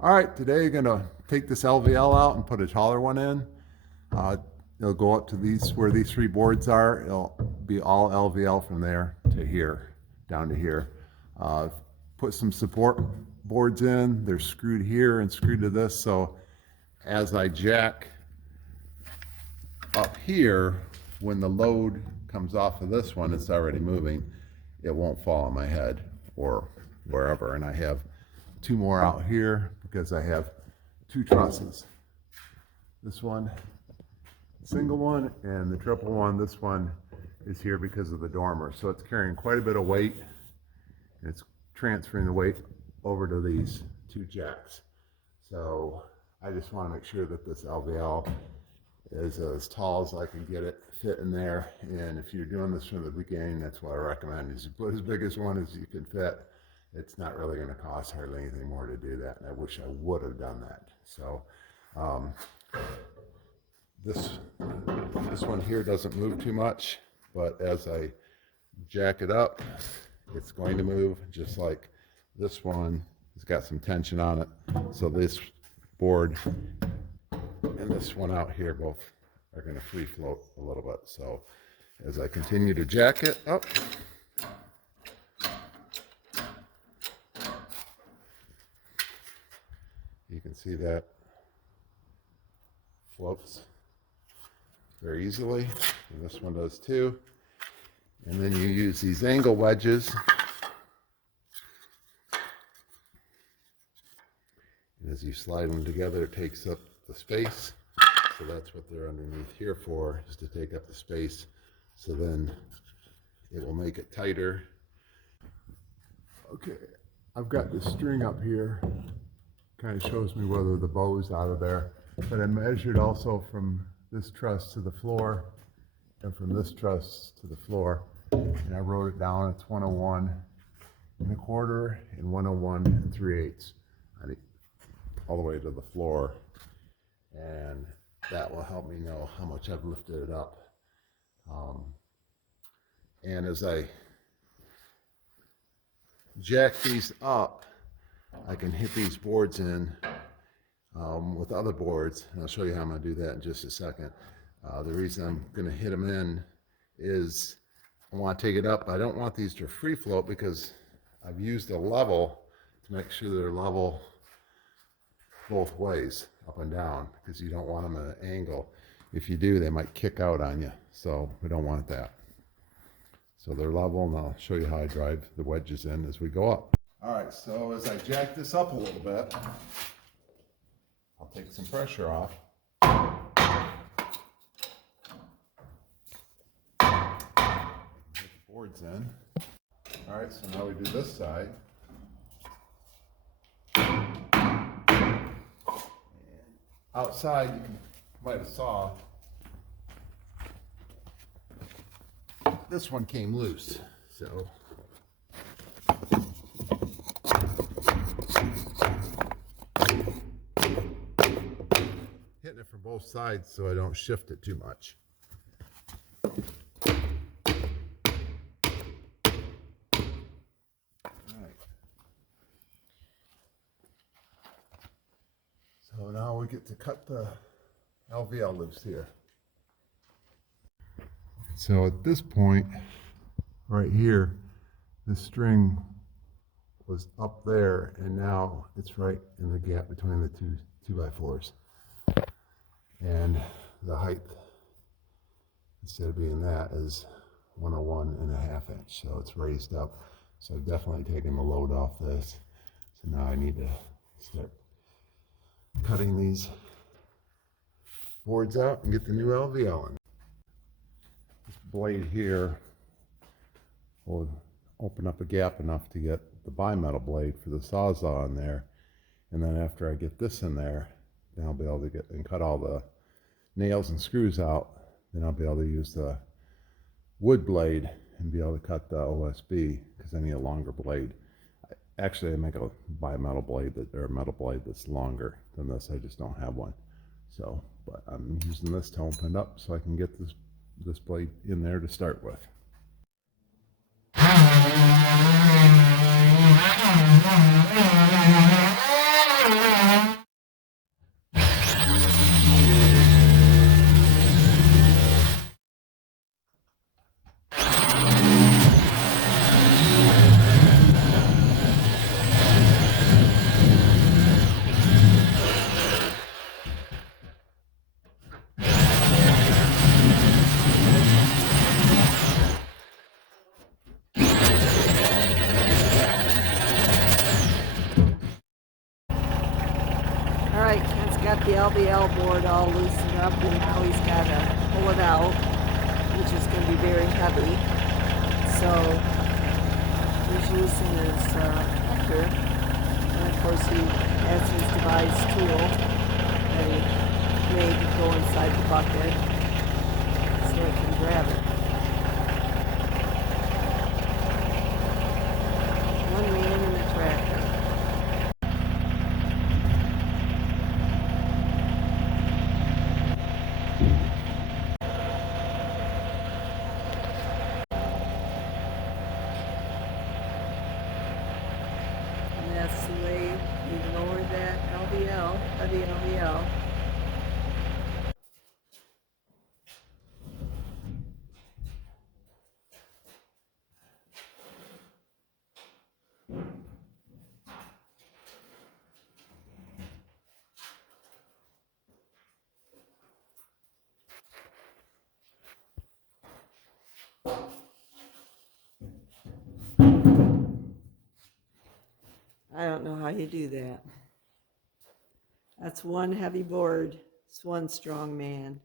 All right, today you're gonna take this LVL out and put a taller one in. Uh, it'll go up to these, where these three boards are. It'll be all LVL from there to here, down to here. Put some support boards in. They're screwed here and screwed to this, so as I jack up here, when the load comes off of this one, it's already moving. It won't fall on my head or wherever. And I have two more out here because I have two trusses. This one, single one, and the triple one. This one is here because of the dormer. So it's carrying quite a bit of weight, and it's transferring the weight over to these two jacks. So I just want to make sure that this LVL is as tall as I can get it fit in there. And if you're doing this from the beginning, that's what I recommend, is you put as big as one as you can fit. It's not really going to cost hardly anything more to do that, and I wish I would have done that. So this one here doesn't move too much, but as I jack it up, it's going to move, just like this one has got some tension on it. So this board and this one out here both are going to free float a little bit. So as I continue to jack it up, you can see that floats very easily, and this one does too. And then you use these angle wedges, and as you slide them together, it takes up the space. So that's what they're underneath here for, is to take up the space. So then it will make it tighter. Okay, I've got this string up here. Kind of shows me whether the bow's out of there. But I measured also from this truss to the floor and from this truss to the floor. And I wrote it down. It's 101 1/4 and 101 3/8 all the way to the floor. And that will help me know how much I've lifted it up. And as I jack these up, I can hit these boards in with other boards, and I'll show you how I'm going to do that in just a second. The reason I'm going to hit them in is I want to take it up. I don't want these to free float because I've used a level to make sure they're level both ways, up and down, because you don't want them at an angle. If you do, they might kick out on you, so we don't want that. So they're level, and I'll show you how I drive the wedges in as we go up. All right, so as I jack this up a little bit, I'll take some pressure off. Put the boards in. All right, so now we do this side. Outside, you might have saw this one came loose, so hitting it from both sides so I don't shift it too much. So now we get to cut the LVL loops here. So at this point, right here, the string was up there, and now it's right in the gap between the two 2x4s. And the height, instead of being that, is 101 1/2 inch. So it's raised up. So I've definitely taken the load off this. So now I need to start cutting these boards out and get the new LVL in. This blade here will open up a gap enough to get the bimetal blade for the Sawzall in there, and then after I get this in there, then I'll be able to get and cut all the nails and screws out. Then I'll be able to use the wood blade and be able to cut the OSB, because I need a longer blade. Actually, I make a bimetal blade or a metal blade that's longer than this. I just don't have one. So, but I'm using this to open it up so I can get this blade in there to start with. Alright, Kent's got the LVL board all loosened up, and now he's got to pull it out, which is going to be very heavy. So he's using his hector, and of course he has his devised tool that he made to go inside the bucket so he can grab it. One man in the tractor. And that's the way you lower that LVL, heavy LVL. I don't know how you do that. That's one heavy board. It's one strong man.